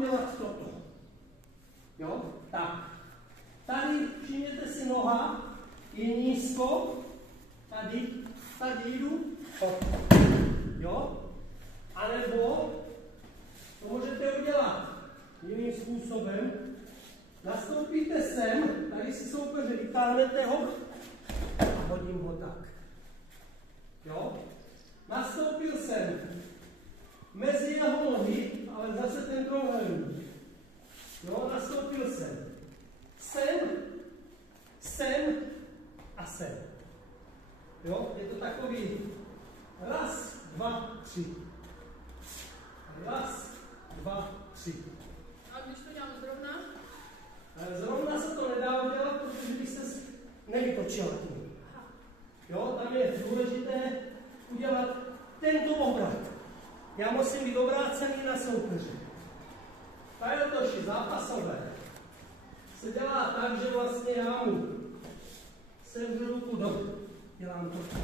udělat toto. Jo? Tak. Tady, všimněte si, noha je nízko. Tady jdu. Hop. Jo? A nebo to můžete udělat jiným způsobem. Nastoupíte sem, tady si soupeře vytáhnete ho a hodím ho tak. Jo? Nastoupil jsem mezi jeho nohy, ale zase ten trojúhelník. Jo, nastoupil jsem. Sem a sem. Jo, je to takový raz, dva, tři. Raz, dva, tři. A když to dělám zrovna? Zrovna se to nedá udělat, protože bych se nevytočila tím. Jo, tam je důležité udělat tento obrat. Já musím být obrácený na soupeře. Tajotoši zápasové se dělá tak, že vlastně já mu sevřu ruku do. Dělám to.